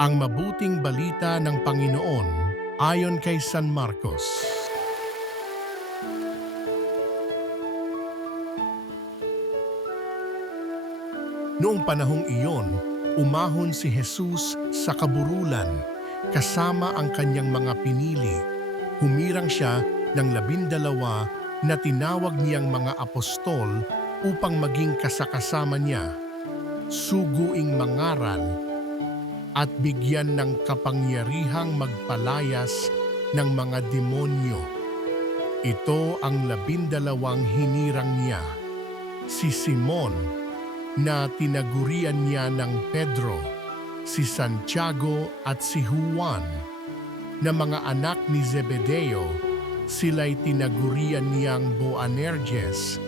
Ang mabuting balita ng Panginoon ayon kay San Marcos. Noong panahong iyon, umahon si Jesus sa kaburulan kasama ang kanyang mga pinili. Humirang siya ng 12 na tinawag niyang mga apostol upang maging kasakasama niya, suguing mangaral at bigyan ng kapangyarihang magpalayas ng mga demonyo. Ito ang 12 hinirang niya: si Simon na tinagurian niya ng Pedro, si Santiago at si Juan na mga anak ni Zebedeo. Sila'y tinagurian niyang Boanerges,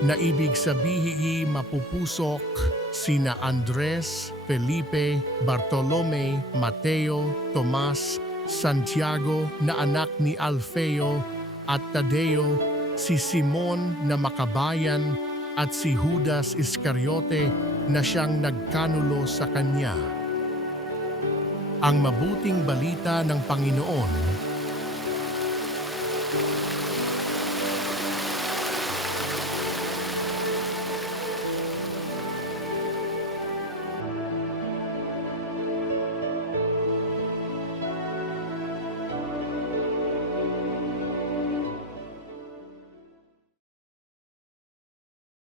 na ibig sabihin mapupusok, sina Andres, Felipe, Bartolome, Mateo, Tomas, Santiago na anak ni Alfeo at Tadeo, si Simon na makabayan at si Judas Iscariote na siyang nagkanulo sa kanya. Ang mabuting balita ng Panginoon.